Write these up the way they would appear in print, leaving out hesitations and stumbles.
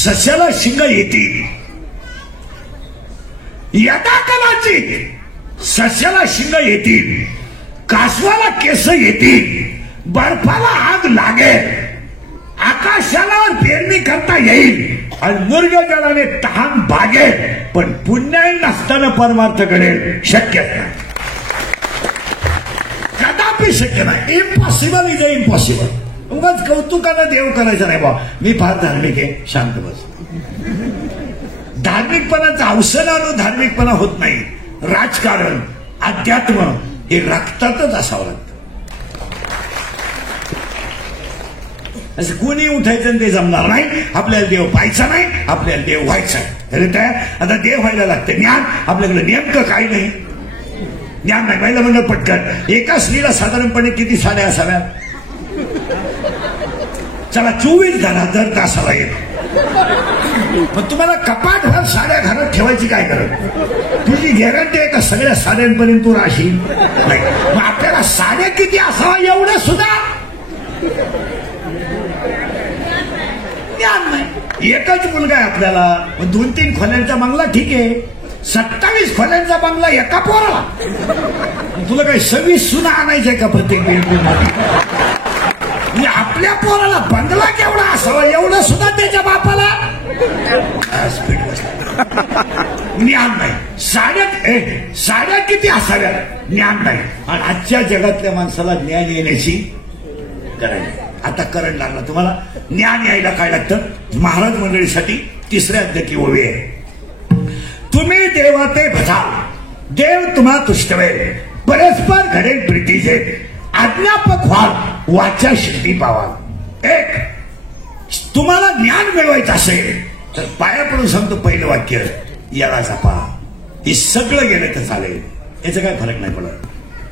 सश्याला शिंग येतील, यदा कदाचित सश्याला शिंग येतील, कासवाला केस येतील, बर्फाला आग लागेल, आकाशाला पेरणी करता येईल आणि मृग जलाने तहान भागेल, पण पुण्य नसताना परमार्थ घडेल शक्य नाही, कदापि शक्य नाही. Impossible is impossible. उगाच कौतुकाला देव करायचं नाही बा, मी फार धार्मिक आहे, शांत बस. धार्मिकपणाचं अवसरानं धार्मिकपणा होत नाही. राजकारण, अध्यात्म हे रक्तातच असावं लागतं. असं कोणी उठायचं आणि ते जमणार नाही. आपल्याला देव पाहायचा नाही, आपल्याला देव व्हायचा आहे. आता देव व्हायला लागतं. ज्ञान आपल्याकडे नेमकं काही नाही, ज्ञान नाही. पहिलं म्हणलं पटकन एका स्त्रीला साधारणपणे किती साड्या असाव्यात? चला 24 धरा दर तासाला येत. मग तुम्हाला कपाटभर साड्या घरात ठेवायची काय गरज? तुझी गॅरंटी आहे का सगळ्या साड्यांपर्यंत तू राहशील? नाही. मग आपल्याला साड्या किती असावा एवढं सुद्धा ज्ञान नाही. एकच मुलगा आहे आपल्याला, 2-3 खोल्यांचा बंगला ठीक आहे, 27 खोल्यांचा बंगला एका पोराला. तुला काही 26 सुना आणायचंय का प्रत्येक म्हणजे आपल्या पोराला बंगला केवढा असावा एवढं सुद्धा त्याच्या बापाला ज्ञान नाही. साड्या किती असाव्यात ज्ञान नाही. आणि आजच्या जगातल्या माणसाला ज्ञान येण्याची गरज. आता करंट लागला तुम्हाला. ज्ञान यायला काय लागतं? महाराज मंडळीसाठी 3ऱ्या अध्यायाची ओवी आहे. तुम्ही देवाते भजाल, देव तुम्हा तुष्टवेल, परस्पर घडेल प्रीतीचे, आज्ञापक व्हाल, वाचा सिद्धी पावाल. एक, तुम्हाला ज्ञान मिळवायचं असेल तर पाया पडून सांगतो पहिलं वाक्य, याला जपा. हे सगळं गेलं तर चालेल, याचा काय फरक नाही पडत.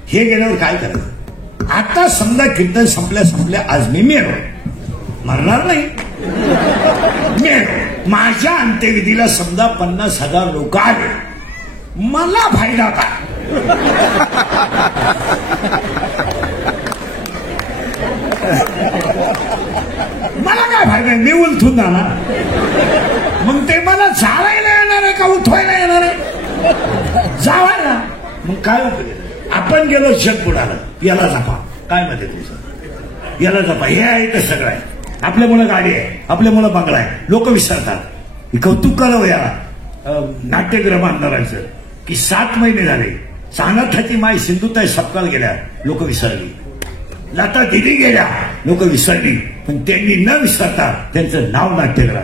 हे गेल्यावर काय करायचं? आता समजा कीर्तन संपल्या आज मी मेलो, मरणार नाही, मेलो. माझ्या अंत्यविधीला समजा 50,000 लोक आले, मला फायदा काय? मला काय फायदा? मी उलथून जाणार. मग ते मला चालायला येणार आहे का उठवायला येणार आहे? जावायला. मग काय उपयोग? आपण गेलो जग बुडालं, याला जपा. काय मध्ये तुझं? याला जपा. हे आहे तर सगळं आहे. आपल्यामुळं गाडी आहे, आपल्यामुळं बंगला आहे. लोक विसरतात. कौतुक करावं या नाट्यगृह बांधणाऱ्यांचं की 7 महिने झाले, चाणथाची माय सिंधुताई सपकाळ गेल्या, लोक विसरली. लता दिदी गेल्या, लोक विसरली. पण त्यांनी न विसरता त्यांचं नाव नाट्यगृह.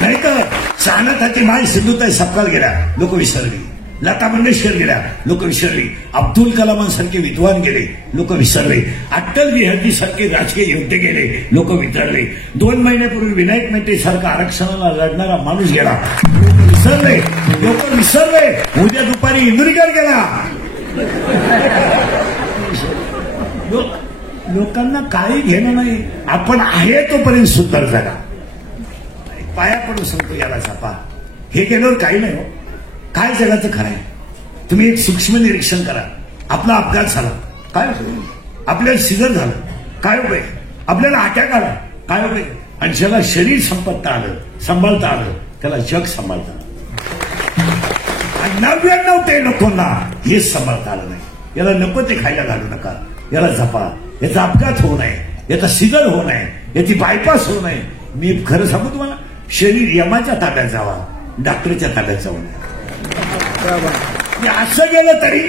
नाही तर चाणथाची माय सिंधुताई सपकाळ गेल्या, लोक विसरली. लता मंगेशकर गेल्या, लोक विसरली. अब्दुल कलामांसारखे विद्वान गेले, लोक विसरले. अटल बिहारी सारखे राजकीय योद्धे गेले, लोक विसरले. 2 महिन्यापूर्वी विनायक मेटे सारखा आरक्षणाला लढणारा माणूस गेला, लोक विसरले. उद्या दुपारी इंदुरीकर गेला. लोकांना काही घेणं नाही. आपण आहे तोपर्यंत सुंदर जगा. पाया पडून सांगतो याला जपा. हे गेल्यावर काही नाही हो. काय जगाचं खरं आहे? तुम्ही एक सूक्ष्म निरीक्षण करा. आपला अपघात झाला, काय उपयोग? आपल्याला सिजर झालं, काय उपयोग? आपल्याला अटॅक आला, काय उपयोग? आणि ज्याला शरीर सांभाळता आलं त्याला जग सांभाळता आलं. 99 लोकांना हेच सांभाळता आलं नाही. याला नको ते खायला घालू नका. याला जपा. याचा अपघात होऊ नये, याचा सिजर होऊ नये, याची बायपास होऊ नये. मी खरं सांगू तुम्हाला, शरीर यमाच्या ताब्यात जावा, डॉक्टरच्या ताब्यात जाऊ नये. असं गेलं तरी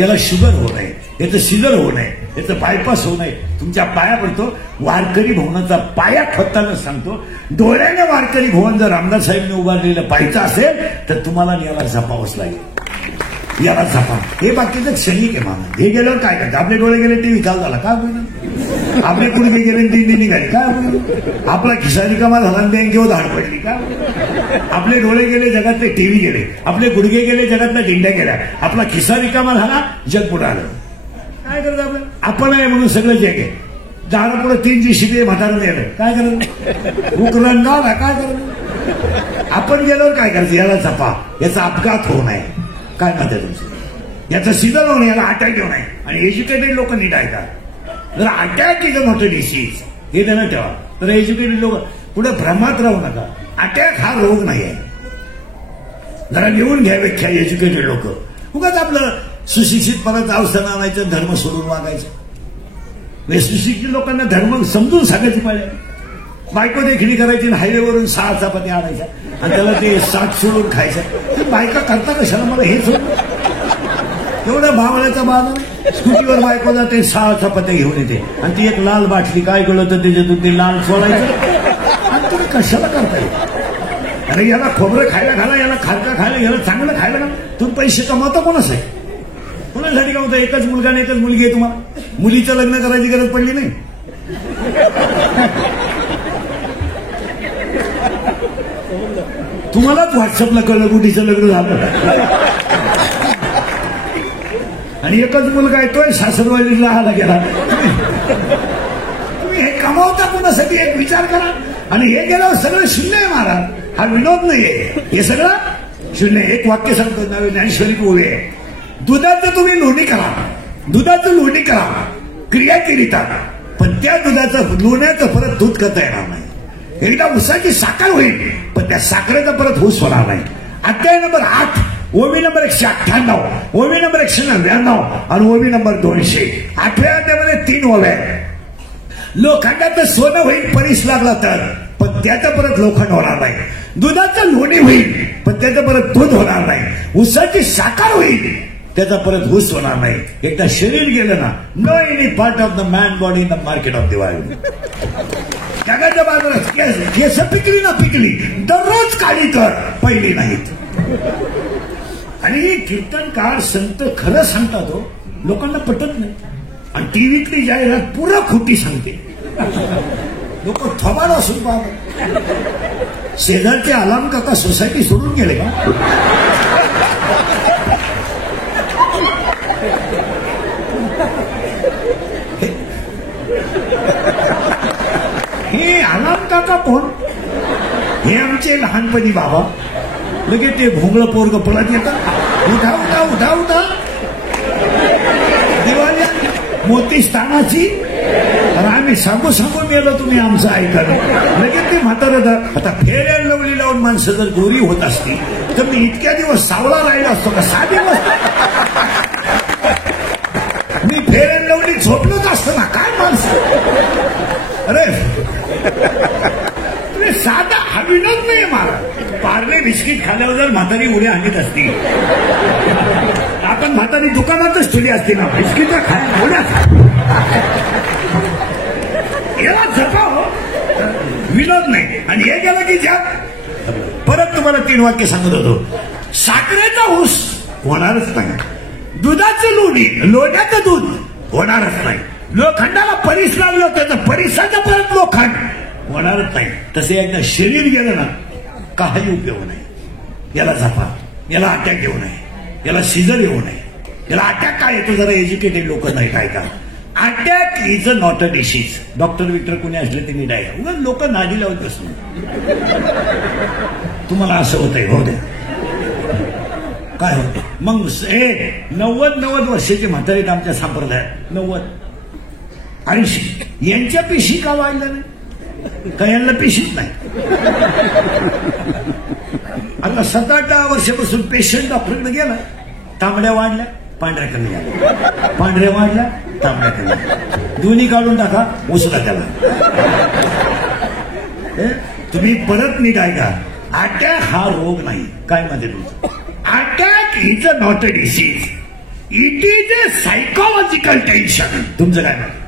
याला शुगर होऊ नये, याचं सिजर होऊ नये, याचं बायपास होऊ नये. तुमच्या पाया पडतो. वारकरी भवनाचा पाया खोदताना सांगतो, डोळ्याने वारकरी भवन जर आमदार साहेबांनी उभारलेलं पाहायचं असेल तर तुम्हाला याला जपावंच लागेल. याला जपा. हे बाकीचं क्षणिक आहे मामा. हे गेल्यावर काय करायचं? आपले डोळे गेले टीव्ही काल झाला, काय होईल? आपले गुडघे गेले दिंडी निघाली, काय होईल? आपला खिसा रिकामा झाला, बँकेवर धाड पडली, काय? आपले डोळे गेले, जगातले टीव्ही गेले. आपले गुडघे गेले, जगातल्या दिंड्या गेल्या. आपला खिसा रिकामा झाला, जग बुडालं. काय करायचं आपलं? आपण आहे म्हणून सगळं जग आहे. झाडापुढे 3 जीसीबी म्हातारं नेलं, काय करायचं? उकरण झाला, काय करायचं? आपण गेल्यावर काय करायचं? याला जपा. याचा अपघात होऊ नये. काय मत आहे तुमचं? याचं सिजन होऊ नये, याला अटॅक येऊ नये. आणि एज्युकेटेड लोक नीट ऐका. जर attack is a not a disease, हे त्यांना ठेवा. तर एज्युकेटेड लोक पुढे भ्रमात राहू नका. अटॅक हा रोग नाही आहे. जरा लिहून घ्या व्याख्या एज्युकेटेड लोक. उगाच आपलं सुशिक्षितपणाचं अवसान आणायचं, धर्म सोडून वागायचं. सुशिक्षित लोकांना धर्म समजून सांगायची पाहिजे. बायको देखील करायची, हायवेवरून 6 चपाती आणायच्या आणि त्याला ते 7 सोडून खायचं. बायका करता कशाला, मला हे सोडून एवढं भावण्याचा बाधा नाही. स्कूटीवर बायको जाते, 6 चपात्या घेऊन येते आणि ती एक लाल बाटली काय केलं तर त्याच्यातून ते लाल सोडायचं. आणि तुम्ही कशाला करताय? अरे याला खोबरं खायला घाला, याला खारका खायला, याला चांगलं खायला घाला. तुम्ही पैसे कमावता कोणाच आहे? कोणासाठी कमवता? एकच मुलगा आणि एकच मुलगी आहे तुम्हाला. मुलीचं लग्न करायची गरज पडली नाही. तुम्हालाच व्हॉट्सअपला कळलं मुलीचं लग्न झालं आणि एकच मुलगा येतोय, सासरवाडीला आला गेला. तुम्ही हे कमावता कोणासाठी? एक विचार करा. आणि हे गेल्यावर सगळं शून्य आहे महाराज. हा विनोद नाहीये, हे सगळं शून्य. एक वाक्य सांगतो नवीन ज्ञानेश्वरी पोहे. दुधाचं तुम्ही लोणी करा, दुधाचं लोणी करा, क्रिया केली तर, पण त्या दुधाचं लोण्याचं परत दूध करता येणार नाही. एकदा उसाची साखर होईल, पण त्या साखरेचा परत ऊस होणार नाही. अध्याय नंबर 8, ओवी नंबर 198, ओवी नंबर 199 आणि ओवी नंबर 200. 8व्या अध्यायामध्ये 3 ओव्या. लोखंडाचं सोनं होईल परीस लागला तर, पण त्याचं परत लोखंड होणार नाही. दुधाचं लोणी होईल, पण त्याचं परत दूध होणार नाही. उसाची साखर होईल, त्याचा परत ऊस होणार नाही. एकदा शरीर गेलं ना, no any part of the man body in the market of the world. जगाच्या बाजारात केस पिकली ना पिकली, दररोज काळी कर, पहिली नाहीत. आणि कीर्तनकार संत खरं सांगतात हो, लोकांना पटत नाही. आणि टीव्हीतली जाहिरात पुरा खोटी सांगते. लोक थोबाड असून पाहतात. शेजारचे आलाम काका सोसायटी सोडून गेले का? हे आलाम काका कोण? हे आमचे लहानपणी बाबा. लगेच ते भोंगळं पोरग पळत येतात, उठा उठा उठा उठा, दिवाळी मोती स्थानाची. आणि आम्ही सांगू सांगून गेलो, तुम्ही आमचं ऐका. लगेच ते म्हातारं. आता फेर अँड लवली लावून माणसं जर गोरी होत असती तर मी इतक्या दिवस सावळा राहिला असतो का? 6 दिवस मी फेर अँड लवली झोपलोच असतो ना. काय माणसं? अरे तुम्ही साधा हा विनोद नाही मला. पार्ले बिस्किट खाल्यावर जर म्हातारी उड्या आणत असती, आपण म्हातारी दुकानातच ठेवली असती ना. बिस्किट खाय, उड्या खा. याला जपा हो, विनोद नाही. आणि हे गेलं की ज्या परत तुम्हाला 3 वाक्य सांगत होतो. साखरेचा ऊस होणारच नाही, दुधाचं लोणी, लोण्याचं दूध होणारच नाही. लोखंडाला परीस लागलं, त्याचं परिसाचं परत लोखंड होणारच नाही. तसे एकदा शरीर गेलं ना, काही उपयोग नाही. याला जपा. याला अटॅक येऊ नये, याला सिजर येऊ नये. याला अटॅक काय येतो? जरा एज्युकेटेड लोक नाही काय का. Attack is a not a disease. Doctor Victor कोणी असले त्यांनी डाय उगाच लोक नादी लावत बसले. तुम्हाला असं होतंय, हो द्या. काय होतं मग? 90 वर्षाची म्हातारीत आमच्या संप्रदायात 90 80 यांच्या पिशी का वाढल्या नाही? का यांना पिशीच नाही? आता 7-8 वर्षापासून पेशंट डॉक्टरकडे गेला, तांबड्या वाढल्या, पांढऱ्या कमी झाल्या, पांढऱ्या वाढल्या, तांबड्या कमी झाल्या. दोन्ही काढून टाका, उसला त्याला. तुम्ही परत नीट ऐका. अटॅक हा रोग नाही. काय मध्ये तुमचं? Attack is a not a disease, it is a psychological tension. तुमचं काय म्हणत?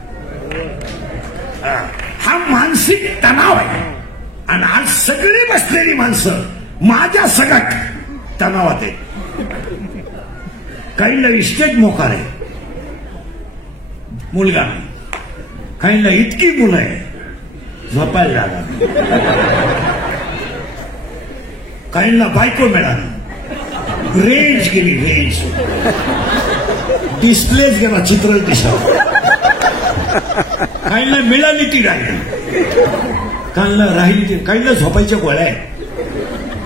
हा मानसिक तणाव आहे. आणि आज सगळी बसलेली माणसं माझ्या सगट तणावात आहे. काहींना इस्टेट मोकार आहे, मुलगा नाही. काहींना इतकी मुलं आहे, झोपायला जागा नाही. काहींना बायको मिळाली, रेंज गेली, रेंज डिस्प्लेच गेला, चित्र दिसत. काहींना मिळाली ती राहिली, काहींना राहिली ती. काहींना झोपायच्या गोळ्या आहेत,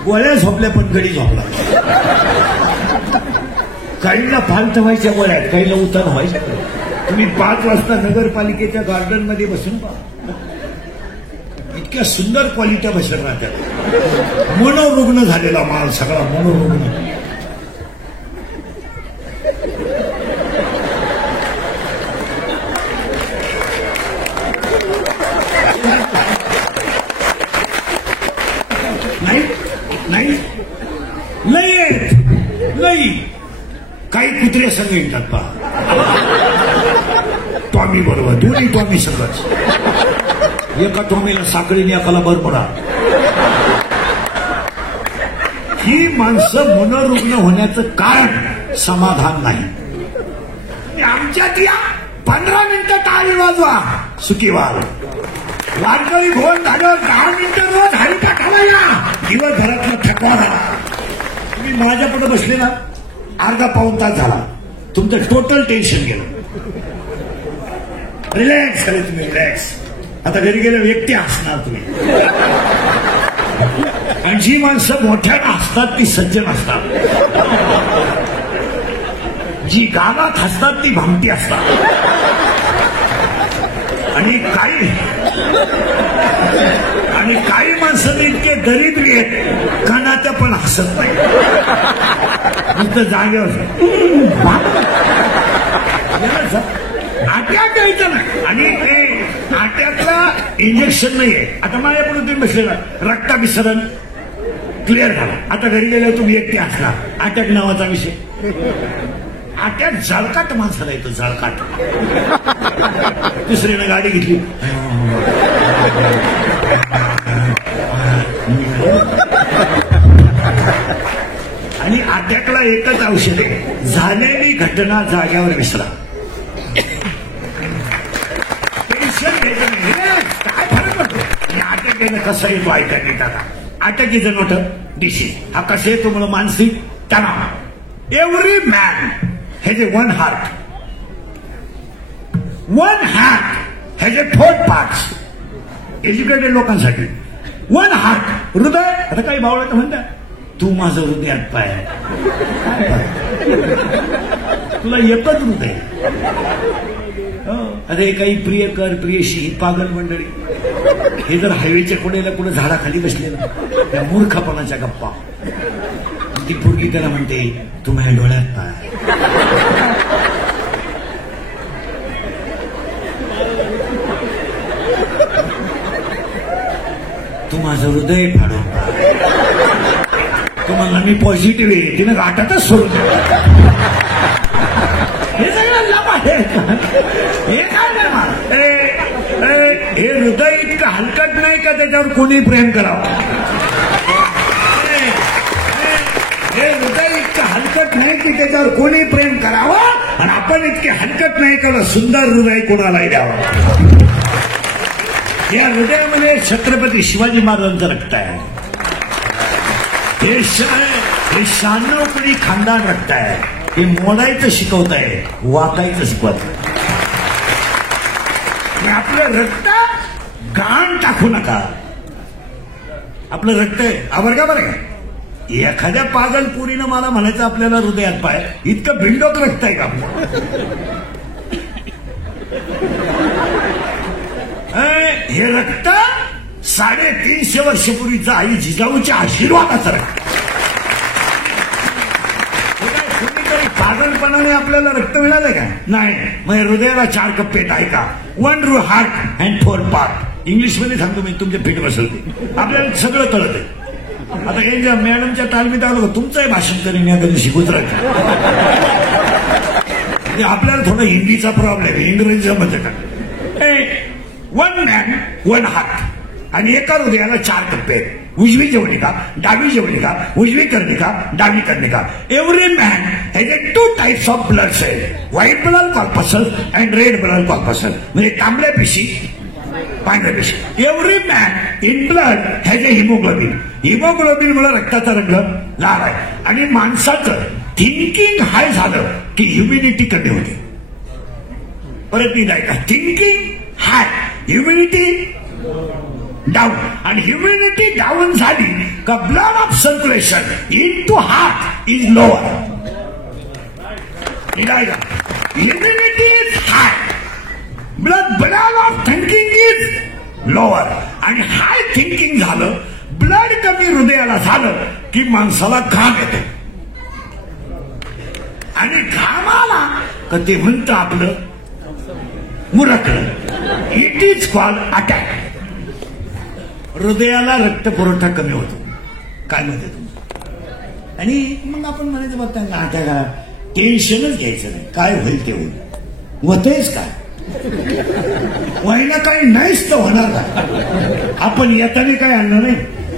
गोळ्या झोपल्या पण गडी झोपला. काहींना फालत व्हायच्या गोळ्या आहेत, काहींना उतार व्हायच्या. तुम्ही 5 वाजता नगरपालिकेच्या गार्डन मध्ये बसून पहा, इतक्या सुंदर क्वालिट्या बसत राहतात. मनोरुग्ण झालेला माल सगळा मनोरुग्ण. नाही लई काही कुत्रे संघ येतात पहा. टॉमी बरोबर दोन्ही टॉमी संघच. एका टॉमीला साखळीने एकाला बरबरा. ही माणसं मनोरुग्ण होण्याचं कारण समाधान नाही. आमच्यात या 15 मिनिटं टाळी वाजवा सुखीवाल. वारकरी भवन झालं 10 मिनिटं रोज हरिपाठ घालायला. दिवसभरातला थकवा झाला. तुम्ही माझ्या पुढे बसले ना अर्धा पाऊण तास झाला. तुमचं टोटल टेन्शन गेलं. रिलॅक्स झाले तुम्ही रिलॅक्स. आता घरी गेल्यावर एकटे हसणार तुम्ही. आणि जी माणसं मोठ्यानं हसतात ती सज्जन असतात. जी गावात हसतात ती भामटी असतात. आणि काही माणसं इतके दरिद्री आहेत कानात्या पण हसत नाही. नुसतं जागेवर आट्यात यायचं नाही. आणि आट्यातला इंजेक्शन नाहीये. आता माझ्यापुढे तुम्ही बसलेला रक्ताभिसरण क्लिअर झाला. आता घरी गेल्यावर तुम्ही एकटे असणार. अटॅक नावाचा विषय. अटॅक जळकाट माणसाला येतो. जळकाट. दुसरीनं गाडी घेतली आणि अटॅकला एकच औषध आहे. झालेली घटना जाग्यावर विसरा. टेन्शन घ्यायचं नाही. काय फरक पडतो. अटॅक येणं कसं येतो ऐकायला टाका. Attack is not a disease. हा कसं येतो मला मानसिक तणाव. Every man has A one heart. One heart has a 4 parts. Educated लोकांसाठी वन हार्ट. हृदय. आता काही भावला तर म्हणतात तू माझं हृदयात पाय. तुला एकच हृदय. अरे काही प्रियकर प्रियशी ही पागल मंडळी. हे जर हायवेच्या कोणेला कुठे झाडाखाली बसले ना त्या मूर्खपणाच्या गप्पा. ती पोरगी त्याला म्हणते तू माझ्या डोळ्यात पाय. तू माझं हृदय फाडून पाय. तुम्हाला मी पॉझिटिव्ह आहे. तिनं गाठातच सोडून हे सगळं लाभ आहे. हे काय हे हृदय इतकं हलकट नाही का त्याच्यावर कोणी प्रेम करावं. हे हृदय इतकं हलकट नाही की त्याच्यावर कोणी प्रेम करावं. आणि आपण इतके हलकट नाही का सुंदर हृदय कोणालाही द्यावं. या हृदयामध्ये छत्रपती शिवाजी महाराजांचं रक्त आहे. हे 96 खानदान रक्त आहे. हे मोडायचं शिकवत आहे. वाकायचं शिकवत आहे. आपलं रक्त घाण टाकू नका. आपलं रक्त आहे आवर का बरं. एखाद्या पागल पुरीनं मला म्हणायचं आपल्याला हृदयात पाय. इतकं भिंडोक रक्त आहे का आपलं. हे रक्त 350 वर्षपूर्वीचं आई जिजाऊच्या आशीर्वादाचं रक्त. कोणीतरी पागलपणाने आपल्याला रक्त मिळालं का. नाही. मग हृदयाला 4 कप्पे आहे का. 1 हार्ट अँड 4 पार्ट. इंग्लिशमध्ये सांगतो मी तुमच्या फिट बसवते. आपल्याला सगळं कळत आहे. आता हे ज्या मॅडमच्या तालमीत आलो तुमचंही भाषण करीन या कधी शिकूच राहते. आपल्याला थोडा हिंदीचा प्रॉब्लेम आहे. इंग्रजी जमत का. 1 मॅन 1 हार्ट. आणि एका हृदयाला 4 कप्पे. उजवी जवनिका डावी जवनिका उजवी कर्णिका डावी कर्णिका. Every man has a 2 types of blood cell. White blood corpuscle and red blood corpuscle. म्हणजे तांबड्या पेशी पांढऱ्या पेशी. Every man in blood has a haemoglobin. Haemoglobin मुळे रक्ताचा रंग लाल आहे. आणि माणसाचं थिंकिंग हाय झालं की ह्युमिनिटी कमी होते. परत मी नाही का. Thinking high humanity down. आणि ह्युमिनिटी डाऊन झाली का blood of circulation in to heart is lower. Humanity is high. Blood of thinking is lower. आणि हाय थिंकिंग झालं, ब्लड कमी हृदयाला झालं की माणसाला घाम येतो. आणि घाम आला का ते म्हणतं आपलं मुरकलं. It is called attack. हृदयाला रक्त पुरवठा कमी होतो. काय म्हणते तुम्ही? आणि मग आपण म्हणायचं बघता अटॅक आला, टेन्शनच घ्यायचं नाही, काय होईल ते होईल. होतेच काय, व्हायला काही नाहीच तर होणार का. आपण येताना काही आणलं नाही,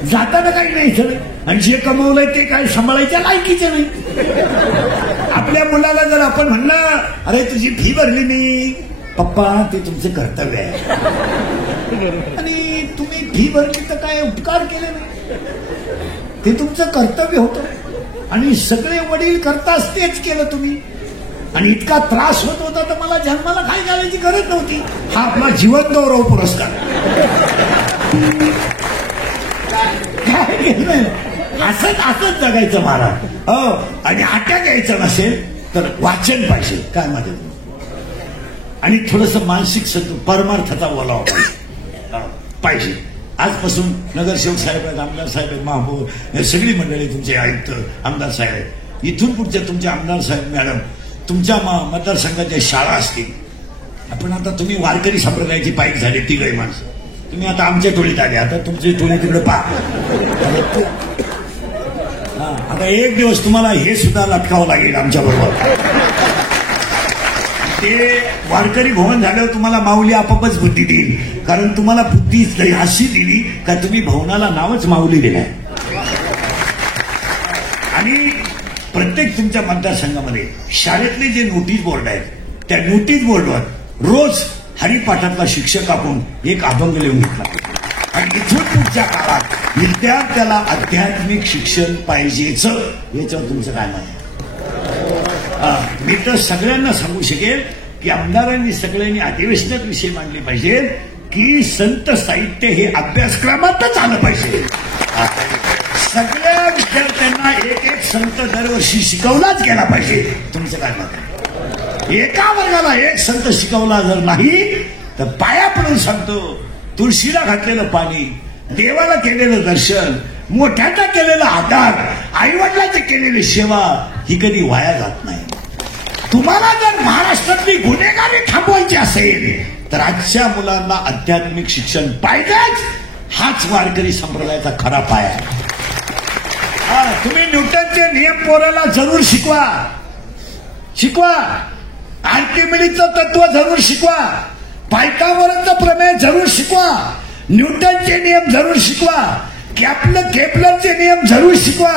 जाताना काही नाही सर. आणि जे कमवलंय ते काय सांभाळायच्या लायकीचं नाही. आपल्या मुलाला जर आपण म्हणलं अरे तुझी फी भरली नाही, पप्पा ते तुमचं कर्तव्य आहे. आणि तुम्ही फी भरली तर काय उपकार केले नाही, ते तुमचं कर्तव्य होतं. आणि सगळे वडील करताच तेच केलं तुम्ही. आणि इतका त्रास होत होता तर मला जन्माला काय घालायची गरज नव्हती. हा आपला जीवन गौरव पुरस्कार. काय केलं असंच असंच जगायचं महाराज. हो, आणि अटॅक यायचं नसेल तर वाचन पाहिजे. काय माझे आणि थोडस मानसिक परमार्थाचा ओलावा पाहिजे. आजपासून नगरसेवक साहेब आहेत, आमदार साहेब आहेत, महापौर सगळी मंडळी, तुमचे आयुक्त आमदार साहेब, इथून पुढच्या तुमचे आमदार साहेब मॅडम, तुमच्या मतदारसंघाच्या शाळा असतील. आपण आता तुम्ही वारकरी संप्रदायाची पाईक झाली तिघही माणसं, तुम्ही आता आमच्या टोळीत आले, आता तुमची टोळी तिकडे पहा. आता एक दिवस तुम्हाला हे सुद्धा लटकावं लागेल आमच्या बरोबर. ते वारकरी भवन झाल्यावर तुम्हाला माऊली आपापच बुद्धी देईल. कारण तुम्हाला बुद्धी अशी दिली का तुम्ही भवनाला नावच माऊली दिलंय. आणि प्रत्येक तुमच्या मतदारसंघामध्ये शाळेतले जे नोटीस बोर्ड आहेत, त्या नोटीस बोर्डवर रोज हरिपाठातला शिक्षक आपण एक अभंग लिहून घेतला. आणि इथून पुढच्या काळात विद्यार्थ्याला आध्यात्मिक शिक्षण पाहिजेच. याच्यावर तुमचं काय म्हणणं आहे? मी तर सगळ्यांना सांगू शकेल की आमदारांनी सगळ्यांनी अधिवेशनात विषय मांडले पाहिजे की संत साहित्य हे अभ्यासक्रमातच आलं पाहिजे. सगळ्या विद्यार्थ्यांना एक एक संत दरवर्षी शिकवलाच गेला पाहिजे. तुमचं काय मत आहे? एका वर्गाला एक संत शिकवला जर नाही तर पाया पडून सांगतो, तुळशीला घातलेलं पाणी, देवाला केलेलं दर्शन, मोठ्याचा केलेला आधार, आईवडिलांची केलेली सेवा ही कधी वाया जात नाही. तुम्हाला जर महाराष्ट्रातली गुन्हेगारी थांबवायची असेल तर आजच्या मुलांना आध्यात्मिक शिक्षण पाहिजेच. हाच वारकरी संप्रदायाचा खरा पाया आहे. तुम्ही न्यूटनचे नियम पोराला जरूर शिकवा. आर्किमिडीजचं तत्व जरूर शिकवा. पायथागोरसचं प्रमेय जरूर शिकवा. न्यूटनचे नियम जरूर शिकवा. केपलरचे नियम जरूर शिकवा.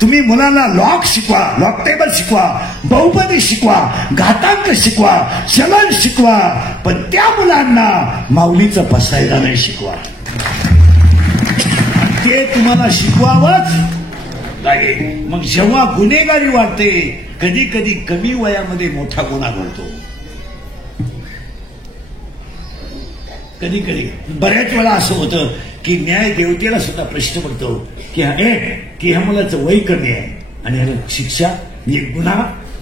तुम्ही मुलांना लॉक शिकवा, लॉक टेबल शिकवा, बहुपदी शिकवा, घातांक शिकवा, चलन शिकवा, पण त्या मुलांना माऊलीचं पसायला नाही शिकवा. ते तुम्हाला शिकवावंच लागेल. मग जेव्हा गुन्हेगारी वाढते, कधी कधी कमी वयामध्ये मोठा गुन्हा घडतो. कधी कधी बऱ्याच वेळा असं होतं की न्याय देवतेला सुद्धा प्रश्न पडतो की ह्या मुलाचं वय कमी आहे आणि ह्याला शिक्षा एक गुन्हा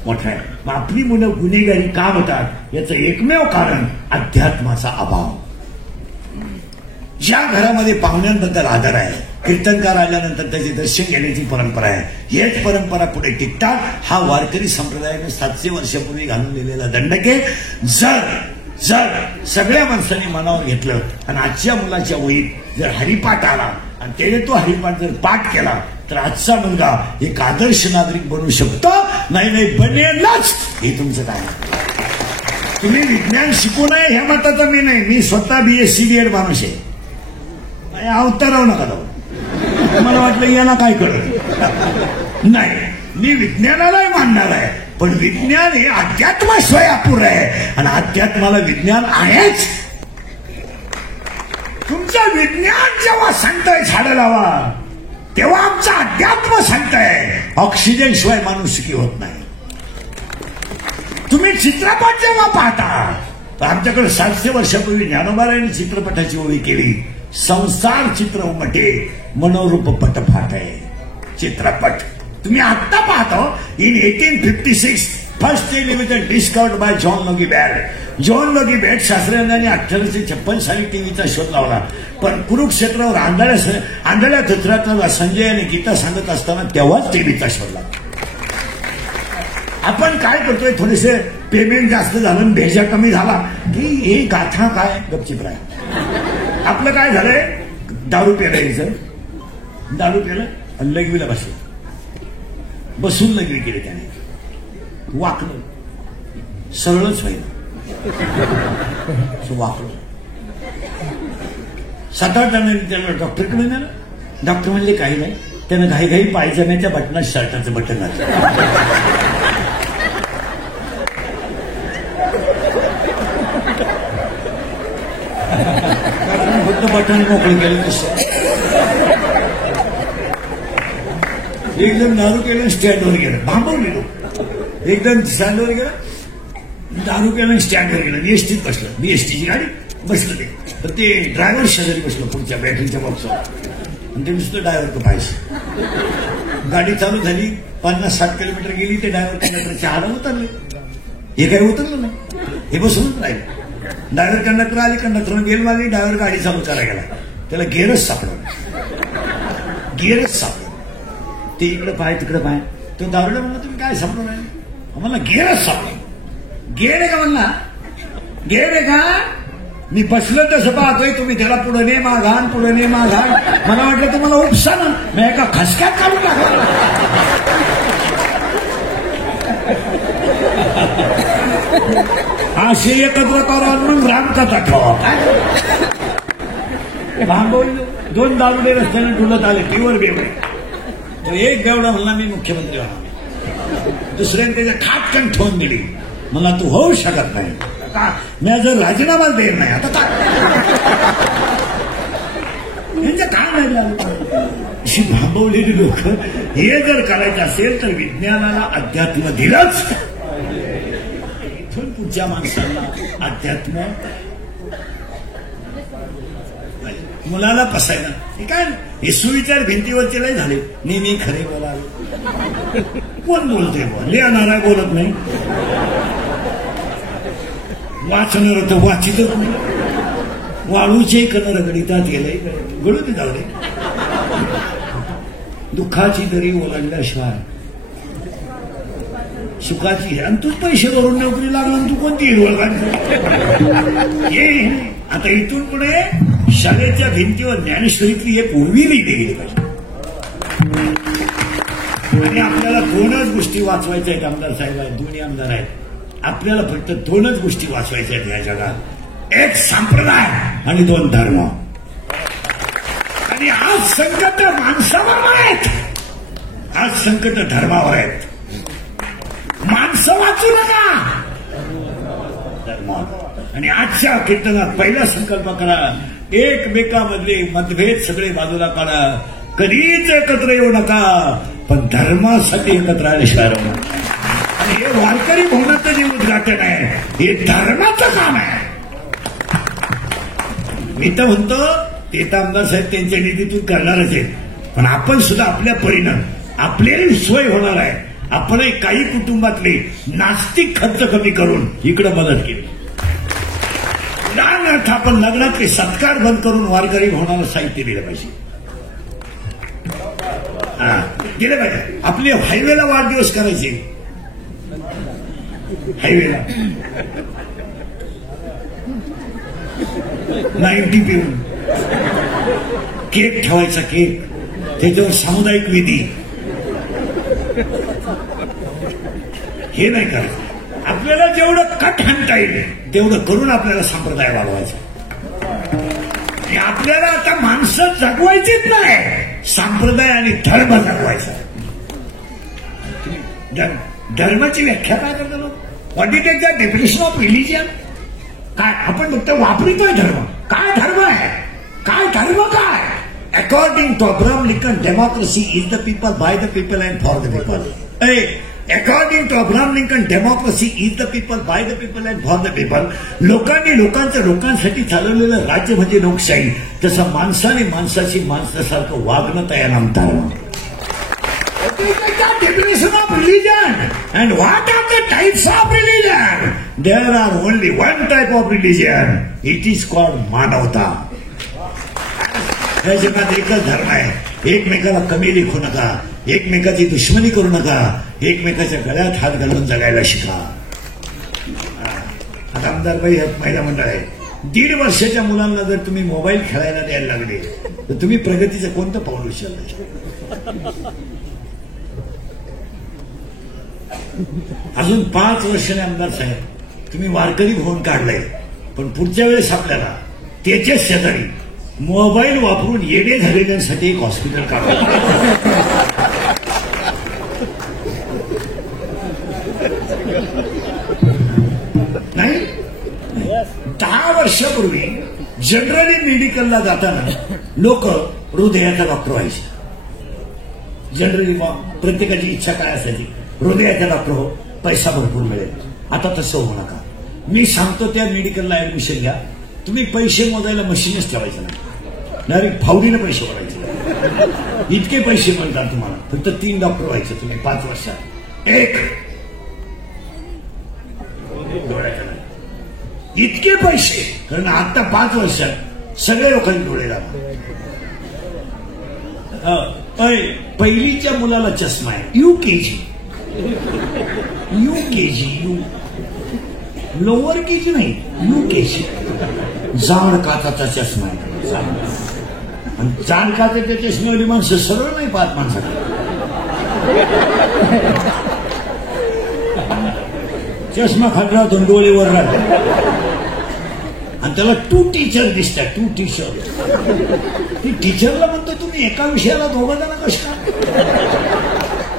मोठा आहे. मग आपली मुलं गुन्हेगारी का होतात याचं एकमेव कारण अध्यात्माचा अभाव. ज्या घरामध्ये पाहुण्यांबद्दल आदर आहे, कीर्तनकार आल्यानंतर त्याचे दर्शन घेण्याची परंपरा आहे, हेच परंपरा पुढे टिकतात. हा वारकरी संप्रदायाने 700 वर्षापूर्वी घालून दिलेला दंडके जर सगळ्या माणसांनी मनावर घेतलं आणि आजच्या मुलाच्या वहीत जर हरिपाठ आला आणि त्याने तो हरिपाठ जर पाठ केला तर आजचा मुलगा एक आदर्श नागरिक बनू शकतो. नाही बनेलच. हे तुमचं काय? तुम्ही विज्ञान शिकू नये ह्या मताचा मी नाही. मी स्वतः BSc BEd माणूस आहे. अवताराव नका जाऊ. मला वाटलं याला काय कळत नाही. मी विज्ञानालाही मानणार आहे, पण विज्ञान हे अध्यात्माशिवाय अपुरं आहे आणि अध्यात्माला विज्ञान आहेच. तुमचं विज्ञान जेव्हा सांगतंय झाडं लावा, तेव्हा आमचं अध्यात्म सांगतंय ऑक्सिजन शिवाय माणूस सुखी होत नाही. तुम्ही चित्रपट जेव्हा पाहता तर आमच्याकडे 700 वर्षापूर्वी ज्ञानोबारायांनी चित्रपटाची ओळी केली. संसार चित्र उमटे, मनोरूप पट फाटे. चित्रपट तुम्ही आत्ता पाहतो. In 1856 first television discovered by John Logie bat. John Logie bat शास्त्रज्ञांनी 1856 साली टीव्हीचा शोध लावला. पण कुरुक्षेत्रावर आंधळ्या धुतराचा संजय आणि गीता सांगत असताना तेव्हाच टीव्हीचा शोध लावला. आपण काय करतोय, थोडेसे पेमेंट जास्त झालं, भेजा कमी झाला की हे गाथा काय गपचिप राह. आपलं काय झालंय, दारू प्यायचं, दारू प्यायलं लगवीला बसलं, बसून लगवी केली त्याने, वाकलं, सरळच व्हायला वाकलं. 7-8 जणांनी त्याला डॉक्टरकडे नेलं. डॉक्टर म्हणले काही नाही, त्यानं घाईघाई पायजम्याच्या बटनात शर्टाचं बटन घातलं. फक्त बटन मोकळं केलं. एकदम दारू केलं, स्टँडवर गेलं, भांबवलेलो. एकदम स्टँडवर गेलं, दारू केलं, स्टँडवर गेलं, एसटीत बसलं. मी एसटीची गाडी बसलं, ते ड्रायव्हर शेजारी बसलो पुढच्या बॅटरीच्या बॉक्सवर, आणि ते नुसतं ड्रायव्हर पाहिजे. गाडी चालू झाली, 50-60 किलोमीटर गेली, ते ड्रायव्हर कंडक्टरच्या हाडं उतरले. हे काही उतरलं नाही, हे बसूनच राहिले. ड्रायव्हर कंडक्टर आले, कंडक्टरनं गेल मारली, ड्रायव्हर गाडी चालू करायला गेला, त्याला गेअरच सापडलं, गेअरच सापडलं. ते इकडे पाय तिकडे पाय, तो दारूला म्हणला तुम्ही काय सापडलं नाही, आम्हाला गेअरच सापडलं. गेअर आहे का म्हणला, गेअर आहे का, मी बसलं तसं पाहतोय, तुम्ही त्याला पुढे ने माघान, पुढे ने माघान. मला वाटलं तुम्हाला उपसा ना, मी एका खसक्यात काढून टाकलं. असे एकत्र करा म्हणून रामकथा ठेवा. भांबवली 2 दारुडे रस्त्याने डुलत आले, टीव्हीवर बेवडे. तो एक बेवडा म्हणला मी मुख्यमंत्री होणार, दुसऱ्याने त्याच्या खाटकन ठेवून दिली, मला तू होऊ शकत नाही, मी जर राजीनामा देत नाही. आता यांचं काय नाही, भांबवलेली लोक. हे जर करायचं असेल तर विज्ञानाला अध्यात्म दिलंच, इथून पुढच्या माणसाला अध्यात्म. मुलाला पसायला हे काय, हे सुविचार भिंतीवरचे नाही झाले. नेहमी खरे बोलावे, कोण बोलते, लिहिणारा बोलत नाही, वाचणार तर वाचितच नाही, वाळूचे कलर गणितात गेले, गळू ते जाऊ दे. दुःखाची दरी ओलांडल्याशिवाय सुखाची, आणि तूच पैसे भरून नोकरी लागला, तू कोणती हिरवळ काढतो. हे आता इथून पुढे शाळेच्या भिंतीवर ज्ञानेश्वरीतली हे पूर्वी लिहिली गेली पाहिजे. आणि आपल्याला 2च गोष्टी वाचवायच्या आहेत. आमदार साहेब आहेत, 2 आमदार आहेत. आपल्याला फक्त 2च गोष्टी वाचवायच्या आहेत या जगात, 1 संप्रदाय आणि 2 धर्म. आणि आज संकट माणसावर आहेत, आज संकट धर्मावर आहेत. माणसं वाचू नका, धर्मावर. आणि आजच्या कीर्तनात पहिला संकल्प करा, एकमेकामधले मतभेद सगळे बाजूला काढा, कधीच एकत्र येऊ नका, पण धर्मासाठी एकत्र आल्याशिवाय राहू नका. आणि हे वारकरी भवनाचं जे उद्घाटन आहे, हे धर्माचं काम आहे. मी तर म्हणतो ते तर आमदार साहेब त्यांच्या निधीतून करणारच आहेत, पण आपण सुद्धा आपल्या परीनं आपल्याही सोय होणार आहे. आपण काही कुटुंबातले नास्तिक खर्च कमी करून इकडे मदत केली. उदाहरणार्थ आपण लग्नातले सत्कार बंद करून वारकरी भवनाला साहित्य दिलं पाहिजे, दिलं पाहिजे. आपले हायवेला वाढदिवस करायचे, हायवेला 90 पिऊन केक ठेवायचा, केक त्याच्यावर सामुदायिक विधी, हे नाही करायचं. आपल्याला जेवढं कट हाणता येईल तेवढं करून आपल्याला संप्रदाय वाढवायचा. आपल्याला आता माणसं जगवायचीच नाही, संप्रदाय आणि धर्म जगवायचा. धर्माची व्याख्या काय करतो लोक, what is the definition of religion. काय आपण फक्त वापरतोय धर्म. काय धर्म आहे, काय धर्म काय. According to Abraham Lincoln democracy is the people, by the people and for the people. According to Abraham Lincoln democracy is the people, by the people and for the people. लोकांनी लोकांचं लोकांसाठी चालवलेलं राज्य म्हणजे लोकशाही. तसं माणसाने माणसाची माणसासारखं वागणं तयार नाम धर्म. Definition of religion and what are the types of religion. There are only one type of religion. It is called मानवता. या जगात एकच धर्म आहे. एकमेकाला कमी लेखू नका, एकमेकाची दुश्मनी करू नका, एकमेकाच्या गळ्यात हात घालून जगायला शिका. आता आमदारबाई महिला मंडळ आहे. 1.5 वर्षाच्या मुलांना जर तुम्ही मोबाईल खेळायला द्यायला लागले तर तुम्ही प्रगतीचं कोणतं पाऊल उचललं? अजून 5 वर्षाने आमदार साहेब तुम्ही वारकरी भवन काढलंय, पण पुढच्या वेळेस आपल्याला त्याच्याच शेजारी मोबाईल वापरून येडे झालेल्यांसाठी एक हॉस्पिटल काढलं. नाही, 10 वर्षापूर्वी जनरली मेडिकलला जाताना लोक हृदयाचा डॉक्टर व्हायचे. जनरली प्रत्येकाची इच्छा काय असायची? हृदयाचा डॉक्टर हो, पैसा भरपूर मिळेल. आता तसं होऊ नका. मी सांगतो त्या मेडिकलला ऍडमिशन घ्या. तुम्ही पैसे मोजायला मशीनच ठेवायचं नाही, डायरेक्ट फावडीने पैसे भरायचे. इतके पैसे मिळतात तुम्हाला. फक्त 3 डॉक्टर व्हायचे तुम्ही 5 वर्षात. एक डोळ्याच्या नाही, इतके पैसे. कारण आता 5 वर्षात सगळे लोकांनी डोळे लागले. पहिलीच्या मुलाला चष्मा आहे. UKG लोअर केजी नाही, UKG. जाड काचाचा चष्मा आहे. आणि जाड काचाच्या चष्म्यावरी माणसं सरळ नाही पाहत माणसाला. चष्मा खाली राहतो, डोळेवर राहतो, आणि त्याला 2 टीचर दिसतात. 2 टीचर. ती टीचरला म्हणतो तुम्ही एका विषयाला 2 जण कसे का?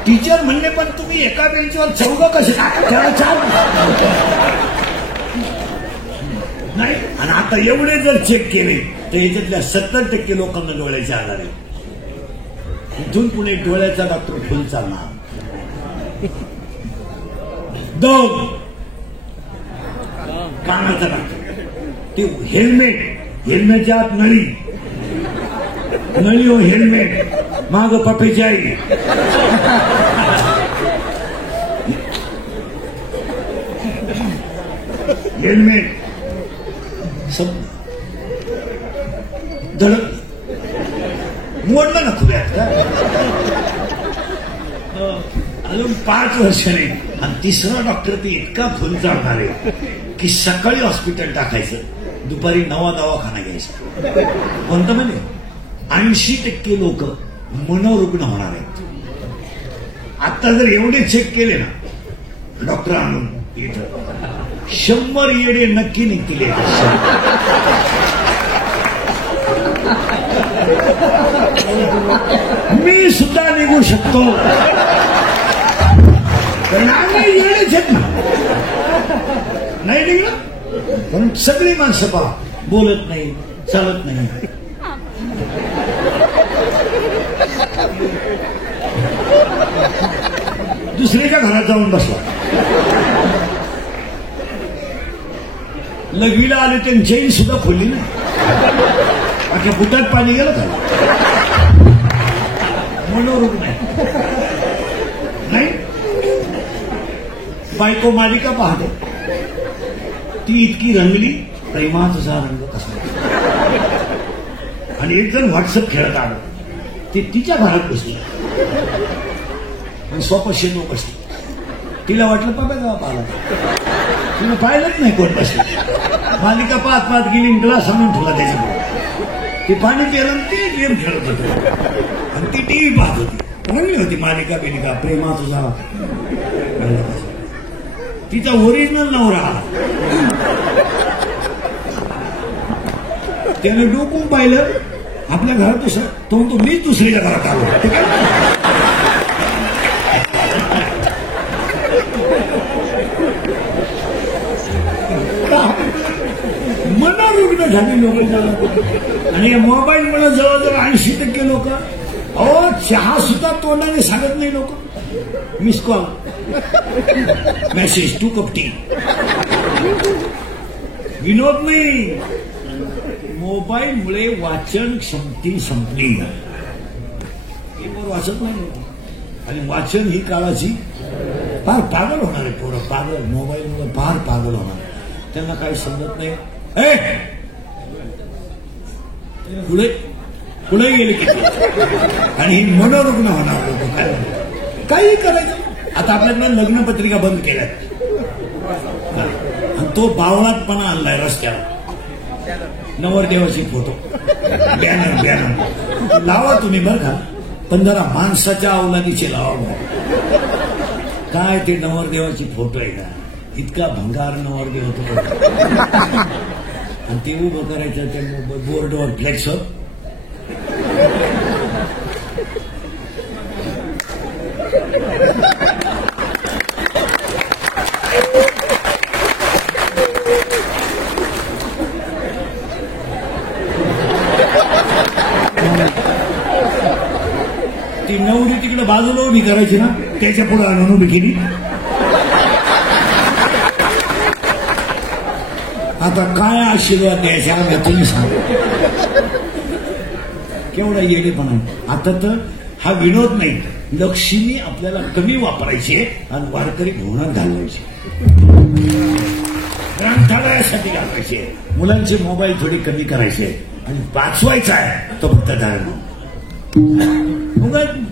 टीचर म्हणले पण तुम्ही एका बेंचवर 4 कसे का? त्याला 4 नाही. आणि आता एवढे जर चेक केले तर याच्यातल्या 70% लोकांना डोळ्याचे आजार आहे. इथून पुढे डोळ्याचा डॉक्टर फुल चालणार. 2 कानाचा डॉक्टर. ते हेल्मेटच्या आत नळी हो, हेल्मेट माग पपेची आई. हेल्मेट सब धडक मोडलं ना खुल्यात का? अजून 5 वर्षाने. आणि 3रा डॉक्टर ते इतका फुल चालणार आहे की सकाळी हॉस्पिटल टाकायचं, दुपारी 9 दवाखाना घ्यायचा. कोणतं म्हणजे 80% लोक मनोरुग्ण होणार आहेत. आता जर एवढे चेक केले ना डॉक्टर आणून इथं 100 येडे नक्की निघतील. मी सुद्धा निघू शकतो, कारण आम्ही येडेच आहेत ना. नाही निघलं म्हणून सगळी माणसं पहा बोलत नाही, चालत नाही. दुसऱ्याच्या घरात जाऊन बसला. लघवीला आले त्यांनी चेन सुद्धा खोलली नाही. आता बुटात पाणी गेलं का? मनोरुग्ण नाही. बायको मालिका पाहते, ती इतकी रंगली, प्रेमाचा रंग कसा. आणि एक जण व्हॉट्सअप खेळत आलं, ते तिच्या घरात बसली आणि स्वपाशी लोक बसले. तिला वाटलं पाबा गावा पाहिला, तिने पाहिलंच नाही कोण बसले. मालिका पाहत गेली, ग्लास आणून ठेवला त्याच्यामुळे. ती पाणी पिलं, ती गेम खेळत होती आणि ती टीव्ही पाहत होती. रंगली होती मालिका प्रेमा तुझा. तिचा ओरिजिनल नवरा त्याने डोकून पाहिलं, आपल्या घरात दुसरं तो मीच दुसरीच्या घरात आलो. मनोरुग्ण झाली लोक. आणि मोबाईलमुळे जवळजवळ 80% लोक. अहो, चहा सुद्धा तोंडाने सांगत नाही लोक. Miss call, message, 2 cup tea. विनोद नाही, मोबाईलमुळे वाचन क्षमती संपली. पेपर वाचत नाही आणि वाचन ही काळाची फार पागल होणार आहे पोरं, पागल मोबाईलमुळे फार पागल होणार. त्यांना काही समजत नाही. पुढे पुढे गेले किती आणि ही मनोरुग्ण होणार लोक. काय काही करायचं. आता आपल्याकडे लग्नपत्रिका बंद केल्यात आणि तो बावळातपणा आणलाय रस्त्यावर. नवरदेवाची फोटो बॅनर लावा तुम्ही बरं का, पण जरा माणसाच्या अवलादीचे लावा. काय ते नवरदेवाची फोटो आहे का, इतका भंगार नवरदेव होतो आणि ते उभं करायचं त्या बोर्डवर फ्लेक्स. ती नवरी तिकडे बाजूला उभी करायची ना, त्याच्या पुढे आणून उभी केली. आता काय आशीर्वाद द्यायचा आम्ही तुम्ही सांगा. केवढा येडेपणा. आता तर हा विनोद नाही, लक्ष्मी आपल्याला कमी वापरायची आणि वारकरी भवनात घालवायची, ग्रंथालयासाठी घालवायचे, मुलांचे मोबाईल थोडी कमी करायचे आणि वाचवायचा आहे तो फक्त धर्म.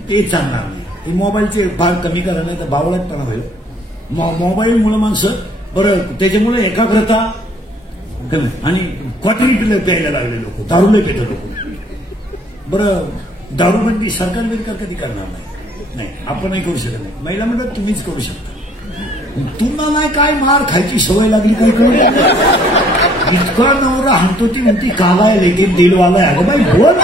ते चालणार नाही. हे मोबाईलचे फार कमी करा, नाही तर बावळटपणा होईल. मोबाईलमुळे माणसं बरं त्याच्यामुळे एकाग्रता कमी आणि क्वाटरी पिलं प्यायला लागले लोक, दारूला पेतो लोक. बरं दारूबंदी सरकार बिरकार कधी करणार नाही, आपणही करू शकत नाही. महिला म्हणतात तुम्हीच करू शकता. तुम्हाला नाही काय मार खायची सवय लागली काय करू. इतका नवरा हाणतो ती म्हणती कालाय लेकिन दिलवाला आहे. अगं बाई बोल,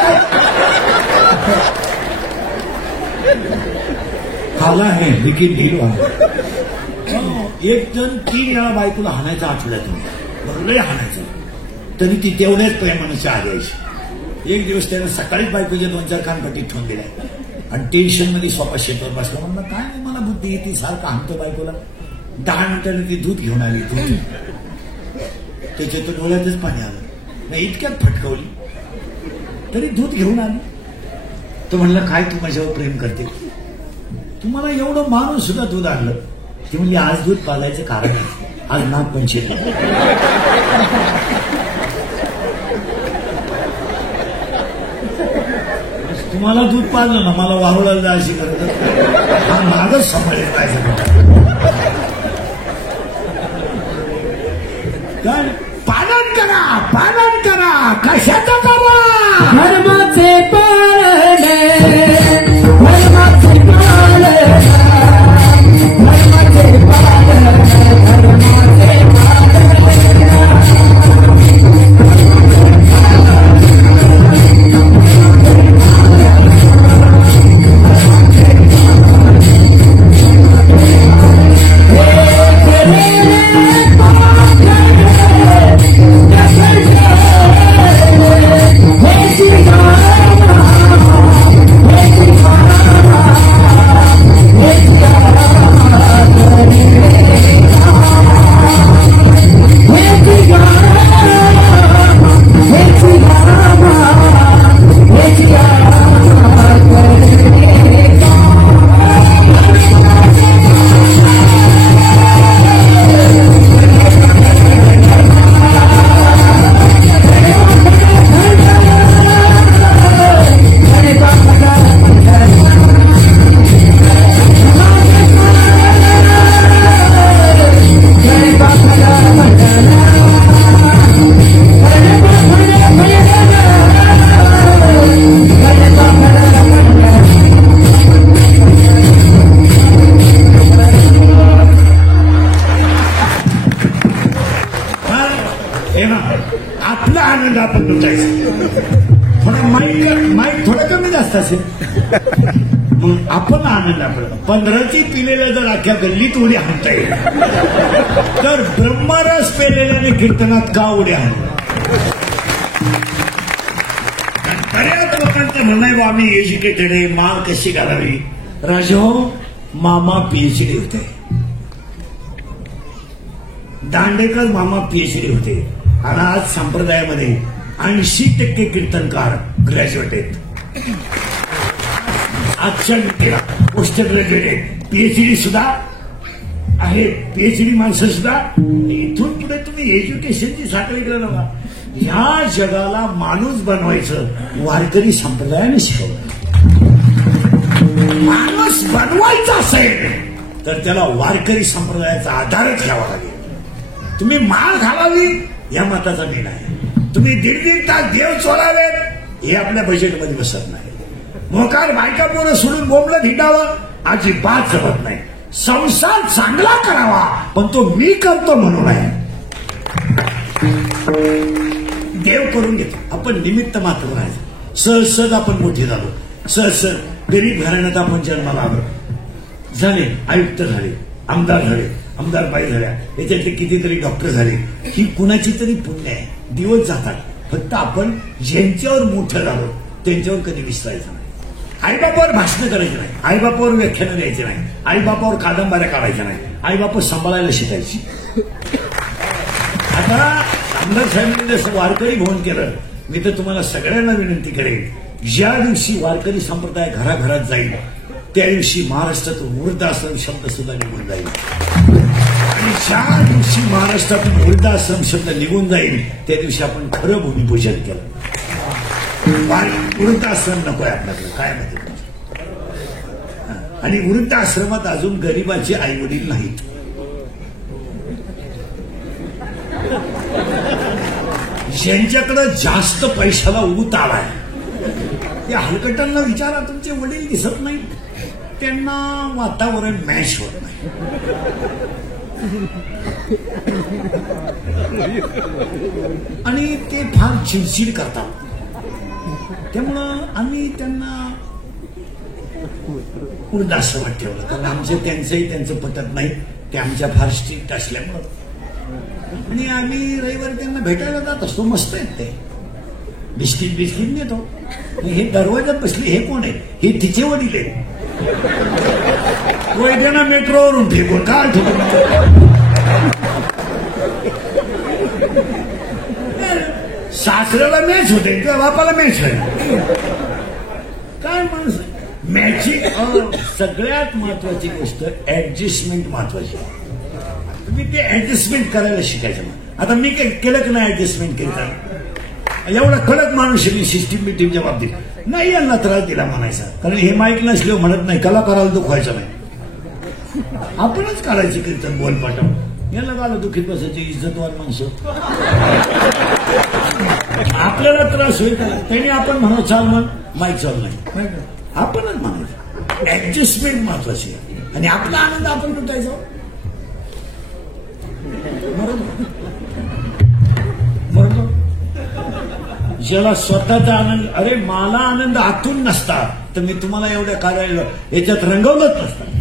काला आहे लेकिन दिलवाला. एक जण 3 वेळा बायकोला हाणायचा आठवड्यातून, लय हाणायचं, तरी ती तेवढ्याच प्रेमाने चहा द्यायची. एक दिवस त्यानं सकाळीच बायकोच्या 2-4 कानपट्टी ठेवून दिल्या आणि टेन्शन मध्ये स्वतः शेतावर बसला. म्हणलं काय नाही मला बुद्धी येते, सारखं हाणतो बायकोला. 10 मिनिटांनी ती दूध घेऊन आली. दूध त्याच्या तर डोळ्यातच पाणी आलं नाही, इतक्यात फटकवली तरी दूध घेऊन आली. तो म्हणला काय तू माझ्यावर प्रेम करते, तुम्हाला एवढं माणूस सुद्धा दूध आणलं. ती म्हणजे आज दूध पाजायचं कारण आहे, आज नागपंचमी. तुम्हाला दूध पाजलं ना, मला वाहुळाला जा अशी करत, हा मागच सांभाळेल पाहिजे. काय पालन करा, पालन करा, कशाचं करा, धर्माचे पालन, धर्माचे पालन, धर्माचे पालन, धर्माचे आपला आनंद आपण लुटायचा. थोडा माईक थोडा कमी जास्त असेल मग आपण आनंद आपला. 15ची पिलेल्या जर अख्ख्या गल्लीत उड्या हाणता येईल तर ब्रह्मरस पेलेल्याने कीर्तनात का उड्या हाणल्या. बऱ्याच लोकांचं म्हणणं आहे आम्ही एज्युकेटेड आहे, माळ कशी घालावी. राजो मामा पीएचडी होते, दांडेकर मामा पीएचडी होते आणि आज संप्रदायामध्ये 80% कीर्तनकार ग्रॅज्युएट आहेत. आजच्या व्यक्तीला पोस्ट ग्रॅज्युएट आहेत, पीएचडी सुद्धा आहेत पीएचडी माणसं सुद्धा. इथून पुढे तुम्ही एज्युकेशनची साखळी केलं नका. ह्या जगाला माणूस बनवायचं वारकरी संप्रदायाने शिकवलं. माणूस बनवायचा असेल तर त्याला वारकरी संप्रदायाचा आधारच घ्यावा लागेल. तुम्ही माळ घालावी या मताचा मी नाही. तुम्ही दीड तास देव चोरावेत हे आपल्या बजेटमध्ये बसत नाही. मोकार बायका पोरं सोडून बोंबलं धिंडावं अजिबात जमत नाही. संसार चांगला करावा पण तो मी करतो म्हणून आहे. देव करून घेतो. आपण निमित्त मात्र राहायचं. सहज आपण मोठे झालो. सहज गरीब घराण्यात आपण जन्माला आलो. झाले आयुक्त झाले, आमदार झाले, आमदार बाई झाल्या, याच्यातले कितीतरी डॉक्टर झाले. ही कुणाची तरी पुण्य आहे. दिवस जातात. फक्त आपण ज्यांच्यावर मोठं झालो त्यांच्यावर कधी विसरायचं नाही. आईबापावर भाषणं करायची नाही. आईबापावर व्याख्यानं द्यायची नाही. आईबापावर कादंबऱ्या काढायच्या नाही. आईबापा सांभाळायला शिकायची. आता आमदार साहेबांनी जसं वारकरी भवन केलं, मी तर तुम्हाला सगळ्यांना विनंती करेन, ज्या दिवशी वारकरी संप्रदाय घराघरात जाईल त्या दिवशी महाराष्ट्रातून वृद्धाश्रम शब्द सुद्धा निघून जाईल. आणि ज्या दिवशी महाराष्ट्रातून वृद्धाश्रम शब्द निघून जाईल त्या दिवशी आपण खरं भूमिपूजन केलं. वृद्धाश्रम नकोय आपल्याकडे. काय माहिती. आणि वृद्धाश्रमात अजून गरिबाचे आई वडील नाहीत. ज्यांच्याकडे जास्त पैशाला ऊत आलाय त्या हलकटांना विचारा, तुमचे वडील दिसत नाही. त्यांना वातावरण मॅच होत नाही. आणि ते फार चिडचिड करतात. त्यामुळं आम्ही त्यांना वृद्धाश्रमात ठेवलं. कारण त्यांचं पटत नाही. ते आमच्या फार स्ट्रिक्ट असल्यामुळं. आणि आम्ही रविवारी त्यांना भेटायला जात असतो. मस्त आहेत ते. बिस्किट नेतो. हे दरवाजात बसले हे कोण आहे? हे तिचे वडील आहे. वैद्यना मेट्रोवरून फेकून काय ठेवून सासऱ्याला मॅच होते किंवा बापाला मॅच आहे. काय माणूस मॅचिंग. सगळ्यात महत्वाची गोष्ट ऍडजस्टमेंट महत्वाची. तुम्ही ते ऍडजस्टमेंट करायला शिकायचं. आता मी काय केलं की नाही ऍडजस्टमेंट केलं. एवढा कडक माणूस मी सिस्टीम बिटीमच्या बाबतीत नाही यांना त्रास दिला म्हणायचा. कारण हे माईक नसल्यावर म्हणत नाही, कलाकाराला दुखवायचं नाही. आपणच काढायची कीर्तन बोल पाठवून. याला गाला दुखीत बसायची इज्जतवान माणसं. आपल्याला त्रास होईल त्याने आपण म्हणू चाल म्हण, माईक चाल नाही. आपणच म्हणायचं. ऍडजस्टमेंट महत्वाची आहे. आणि आपला आनंद आपण लुटायचा. बरोबर. ज्याला स्वतःचा आनंद, अरे मला आनंद आतून नसता तर मी तुम्हाला एवढ्या कार्याला याच्यात रंगवलंच नसतं.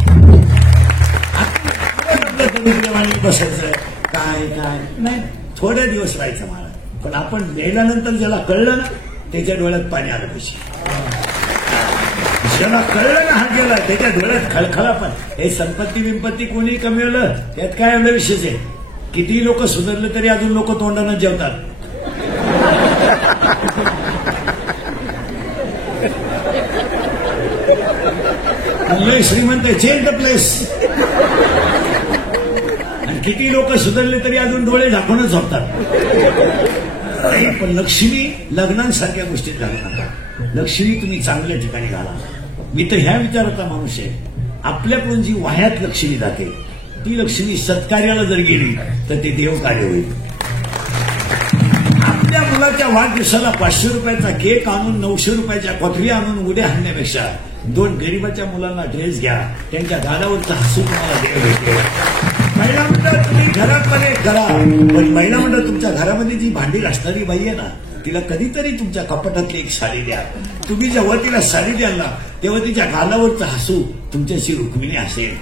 बसायचं काय काय नाही. थोडे दिवस राहायचं मला. पण आपण मेल्यानंतर ज्याला कळलं ना त्याच्या डोळ्यात पाणी आलं पाहिजे. ज्याला कळलं ना हा गेला त्याच्या डोळ्यात खळखळा. पण हे संपत्ती विंपत्ती कोणी कमवलं त्यात काय एवढा विशेष आहे. किती लोक सुधारले तरी अजून लोक तोंडानं जेवतात. श्रीमंत चेंज द प्लेस. आणि किती लोक सुधारले तरी अजून डोळे झाकूनच झोपतात. पण लक्ष्मी लग्नांसारख्या गोष्टीत घालू नका. लक्ष्मी तुम्ही चांगल्या ठिकाणी घाला. मी तर ह्या विचाराचा माणूस आहे. आपल्याकडून जी वाह्यात लक्ष्मी जाते ती लक्ष्मी सत्कार्याला जर गेली तर ते देवकार्य होईल. आपल्या मुलाच्या वाढदिवसाला 500 रुपयाचा केक आणून 900 रुपयाच्या कॉफी आणून उड्या हाणण्यापेक्षा 2 गरीबाच्या मुलांना ड्रेस घ्या. त्यांच्या गालावरचा हसू तुम्हाला देव भेटेल. महिला मंडळ तुम्ही घरामध्ये करा. पण महिला मंडळ तुमच्या घरामध्ये जी भांडी घासणारी बाई आहे ना तिला कधीतरी तुमच्या कपाटातली एक साडी द्या. तुम्ही जेव्हा तिला साडी द्याल ना तेव्हा तिच्या गालावरचं हसू तुमच्याशी रुक्मिणी हसेल.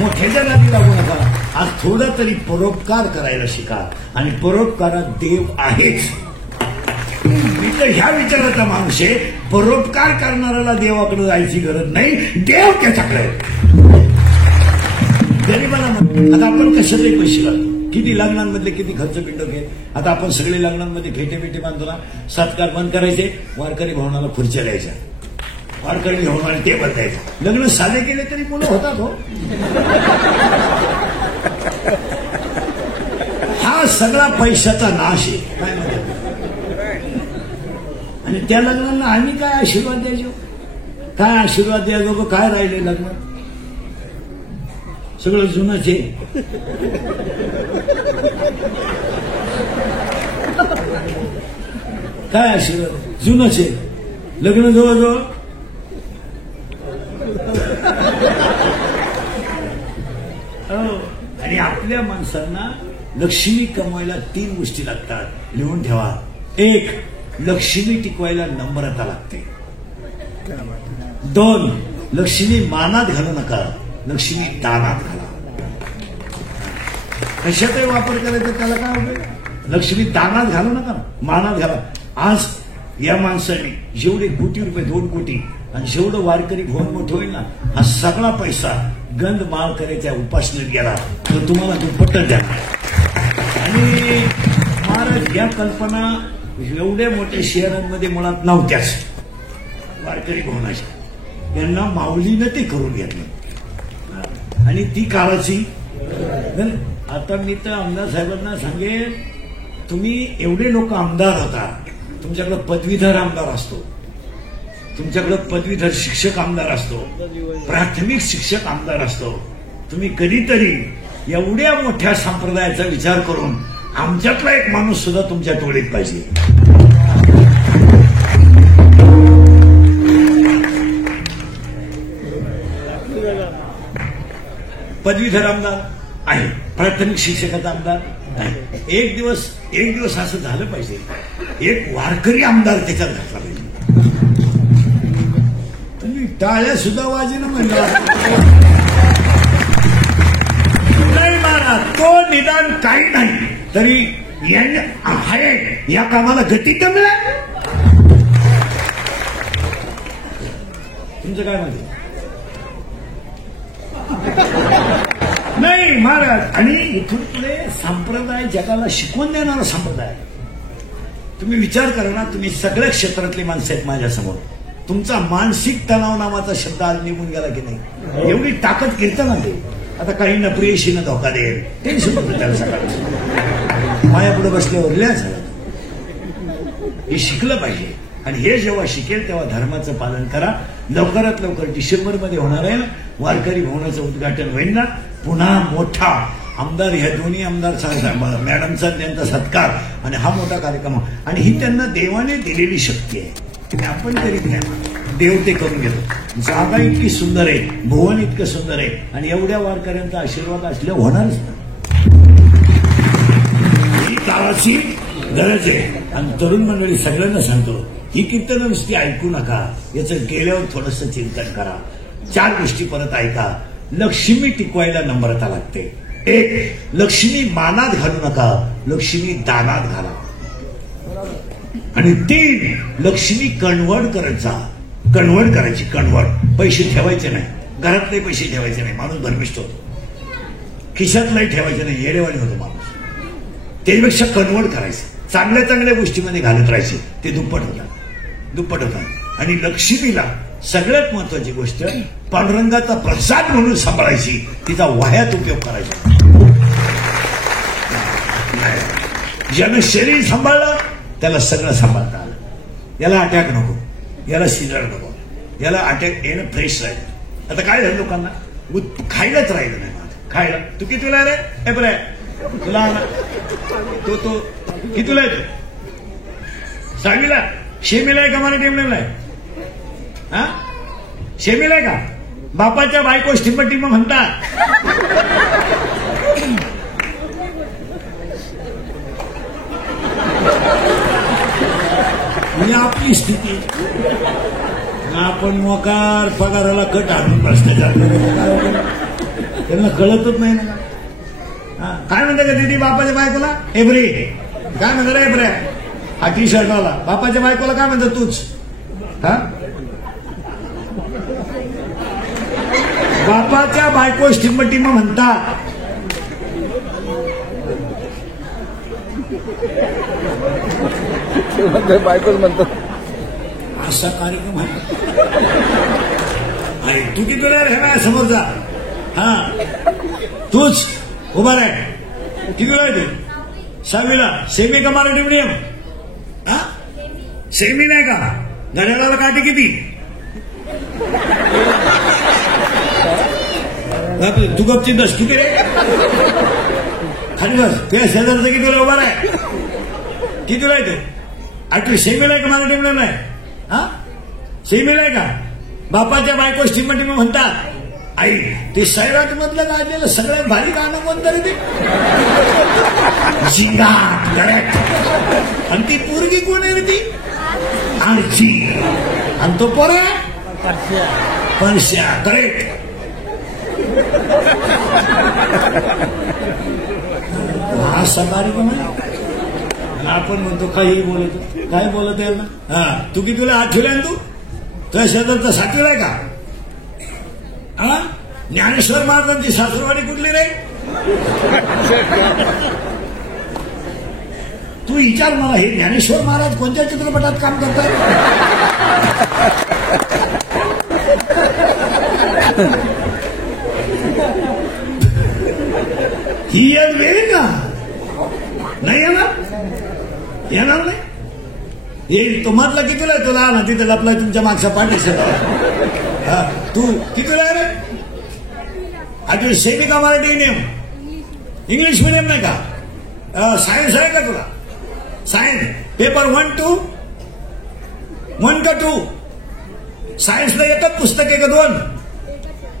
मोठ्याच्या नादी लागू नका. आज थोडा तरी परोपकार करायला शिका. आणि परोपकारात देव आहेच. मी तर ह्या विचाराचा माणूस आहे. परोपकार करणाऱ्याला देवाकडे जायची गरज नाही. देव त्याच्याकडे. गरीबाला आता आपण कशाचे पैसे लागतो. किती लग्नांमधले किती खर्च पिंड घे. आता आपण सगळे लग्नांमध्ये फेटे बांधतो ना. सत्कार बंद करायचे. वारकरी भवनाला खुर्च्या द्यायच्या. वारकरी भवनाला टेबल द्यायचं. लग्न साधे केले तरी मुलं होतात हो. हा सगळा पैशाचा नाश आहे. काय म्हणतात? आणि त्या लग्नाला आम्ही काय आशीर्वाद द्यायचो? काय आशीर्वाद द्यायचो? काय राहिले लग्न? सगळं जुनंच आहे. काय आशीर्वाद? जुनंच आहे. लग्न जवळजवळ आणि आपल्या माणसांना लक्ष्मी कमवायला 3 गोष्टी लागतात. लिहून ठेवा. 1. लक्ष्मी टिकवायला नम्रता लागते. 2. लक्ष्मी मानात घालू नका, लक्ष्मी दानात घाला. कशाचाही वापर करायचा त्याला काय होतं? लक्ष्मी दानात घालू नका, मानात घाला. आज या माणसाने जेवढे कोटी रुपये, 2 कोटी, आणि जेवढं वारकरी भवन मोठं होईल ना, हा सगळा पैसा गंध माळ करायच्या उपासनेत गेला तर तुम्हाला दुप्पट द्या. आणि महाराज या कल्पना एवढ्या मोठ्या शहरांमध्ये मुळात नव्हत्याच वारकरी भवनाच्या. यांना माऊलीनं ते करून घेतलं आणि ती काळाची. आता मी तर आमदार साहेबांना सांगेन, तुम्ही एवढे लोक आमदार होता, तुमच्याकडे पदवीधर आमदार असतो, तुमच्याकडे पदवीधर शिक्षक आमदार असतो, प्राथमिक शिक्षक आमदार असतो. तुम्ही कधीतरी एवढ्या मोठ्या संप्रदायाचा विचार करून आमच्यातला एक माणूस सुद्धा तुमच्या टोळीत पाहिजे. पदवीधर आमदार आहे, प्राथमिक शिक्षकाचा आमदार आहे. एक दिवस असं झालं पाहिजे, एक वारकरी आमदार त्याच्यात घातला पाहिजे. तुम्ही टाळ्या सुद्धा वाजेनं म्हणला नाही महाराज, तो निदान काही नाही तरी आहे या कामाला गती कमी आहे. तुमचं काय म्हणते? नाही महाराज. आणि इथून पुढे संप्रदाय जगाला शिकवून देणारा संप्रदाय. तुम्ही विचार करा ना, तुम्ही सगळ्या क्षेत्रातली माणसं आहेत माझ्यासमोर. तुमचा मानसिक तणाव नावाचा शब्द आज निघून गेला की नाही? एवढी ताकद कीर्तनात. आता काही न प्रेयशीनं धोका देईल, टेन्शन होतं त्याला सकाळी मायापुढे बसल्यावर रिलॅक्स झाला. हे शिकलं पाहिजे. आणि हे जेव्हा शिकेल तेव्हा धर्माचं पालन करा. लवकरात लवकर डिसेंबरमध्ये होणार आहे वारकरी भवनाचं उद्घाटन होईल ना. पुन्हा मोठा आमदार, ह्या दोन्ही आमदार मॅडमचा त्यांचा सत्कार आणि हा मोठा कार्यक्रम. आणि ही त्यांना देवाने दिलेली शक्ती आहे, की आपण करीत नाही, देव ते करून घेतो. जागा इतकी सुंदर आहे, भुवन इतकं सुंदर आहे, आणि एवढ्या वारकऱ्यांचा आशीर्वाद असल्या होणारच ना. ही काळाची गरज आहे. आणि तरुण मंडळी सगळ्यांना सांगतो, ही कीर्तनं नुसती ऐकू नका, याचं गेल्यावर थोडंसं चिंतन करा. 4 गोष्टी परत ऐका. लक्ष्मी टिकवायला नम्रता लागते. 1. लक्ष्मी मानात घालू नका, लक्ष्मी दानात घाला. आणि 3. लक्ष्मी कन्व्हर्ट करायची. पैसे ठेवायचे नाही, घरातले पैसे ठेवायचे नाही, माणूस भरमिष्ट होतो. खिशातलाही ठेवायचे नाही, येडेवाणी होतो माणूस. त्यापेक्षा कन्व्हर्ट करायचं, चांगल्या गोष्टीमध्ये घालत राहायचे, ते दुप्पट होतात. आणि लक्ष्मीला सगळ्यात महत्वाची गोष्ट पांडुरंगाचा प्रसाद म्हणून सांभाळायची, तिचा वाह्यात उपयोग करायचा. ज्यानं शरीर सांभाळलं त्याला सगळं सांभाळता आलं. याला अटॅक नको, याला सिजर नको, याला अटॅक येणं फ्रेश राहील. आता काय झालं लोकांना, खायलाच राहिलं नाही. खायला तू कितीला रे? ए बरे तुला तो कितीला येतो? 6वीला? शेमीला आहे का मराठी मीडियमला आहे? हा, शेमीला आहे का? बापाच्या बायको टिंब म्हणतात. म्हणजे आपली स्थिती. आपण मोकार पगाराला कट आणून भ्रष्टाचार त्यांना कळतच नाही ना. काय म्हणतं का दिदी बापाच्या बायकोला? एब्रे. काय म्हणतं रे एब्रे? हा टी शर्टवाला बापाच्या बायकोला काय म्हणतं तूच? हा, बापाच्या बायको टिंब म्हणतात. बायकोच म्हणतो. असा कार्यक्रम आहे. तू किती वेळा हे समोरचा? हा, तूच उभा राह. कितीला आहे ते? 6वीला. सेमी का मराठी मीडियम? हा, सेमी नाही का? घड्याळाला काटे किती? तू गपची बस. किती रे? खाली बस. तुझ्या शेजारचं कितीला उभा राह? कितीला आहे ते? 8वी. सेमीला आहे का मराठी मीडियम आहे? हा, सेमीला आहे का? बापाच्या बायको स्टीम म्हणतात. आई ते सैराट मधलं गाजलेलं सगळ्यात भारी गाणं कोणतं रे ते? जिंगाट. करेक्ट. आणि ती पोरगी कोण आहे रे ती? आरची. आणि तो पोरा परश्या. करेक्ट. हा सकाळी पण आपण म्हणतो काही बोलतो. काय बोलत आहे ना? हा, तू किती तुला 8वीला आहे तू? तुझ्या शेजारचा 7वीला आहे का? हा, ज्ञानेश्वर महाराजांची सासरवाडी कुठली रे? तू विचार मला, हे ज्ञानेश्वर महाराज कोणत्या चित्रपटात काम करतात? ही वेळ का नाही येणार नाही. हे तुम्हाला कितीला आहे? तुला ना तिथे लपलाय तुमच्या मागच्या पाठीशी. तू कितीला आहे रे? 8वी. सेमी का मराठी मीडियम? इंग्लिश मीडियम नाही का? सायन्स आहे का तुला? सायन्स. पेपर 1 2 1 का 2? सायन्सला एकच पुस्तक आहे का 2?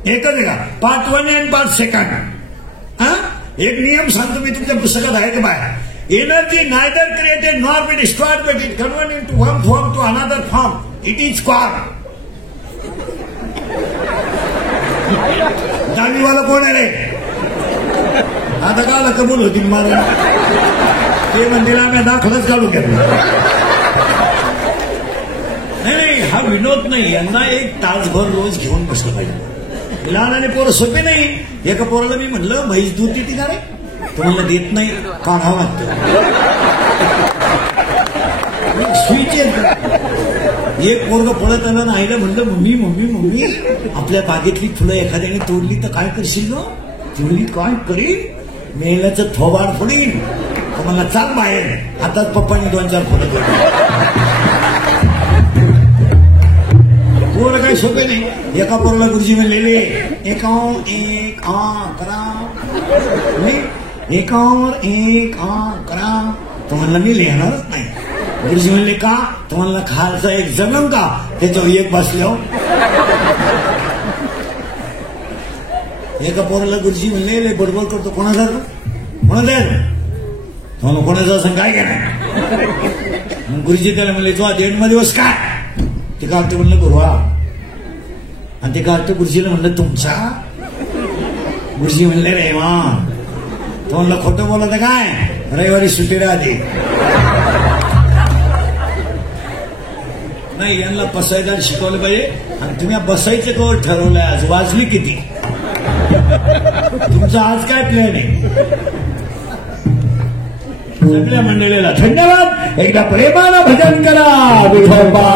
एकच आहे का? पार्ट 1 आणि पार्ट 2. हा, एक नियम सांगतो मी, तुमच्या पुस्तकात आहे का बाहेर? Energy neither created nor be destroyed but it convert into one form to another form. It is called. दाढीवाला कोण आहे रे? आता काला कबूल होती मला. ते म्हणतील आम्ही दाखलच काढून घेतला. नाही, हा विनोद नाही. यांना एक तासभर रोज घेऊन बसलं पाहिजे. लहान आणि पोरं सोपे नाही. एका पोराला मी म्हणलं म्हैस दूध देते का रे? तो म्हणलं देत नाही, काढावं लागतं. स्विच एक पोरग पळत आलं ना, आईला म्हणलं मम्मी मम्मी मम्मी आपल्या बागेतली फुलं एखाद्याने तोडली तर काय करशील ग? तोडली काय करीन? मेल्याचं थोबाड फोडीन. मला चाल बाहेर. हातात पप्पांनी 2-4 फुलं तोडली. पोरं काही सोपे नाही. एका पोराला गुरुजी म्हणलेले एक करा, एक करा. तो म्हणला मी लिहिणारच नाही. गुरुजी म्हणले का? तो म्हणला खालचा एक जन्म का त्याच्यावर एक बसल्यावर. एका पोराला गुरुजी म्हणले बडबड करतो. कोणाचा कोणाचा असं काय नाही. गुरुजी त्याला म्हणले तो डेटमध्ये बस काय? ते काढतो म्हणलं गुरुवा. आणि ते काढतो गुरुजीला म्हणलं तुमचा? गुरुजी म्हणले रेवा. तो म्हणलं खोटं बोलत काय? रविवारी सुट्टी राहते. नाही, यांना बसायला शिकवलं पाहिजे. आणि तुम्ही बसायचं कवर ठरवलंय? आज वाजली किती? तुमचा आज काय प्लॅन आहे? सगळ्या मंडळीला धन्यवाद. एकदा प्रेमानं भजन करा. विठोबा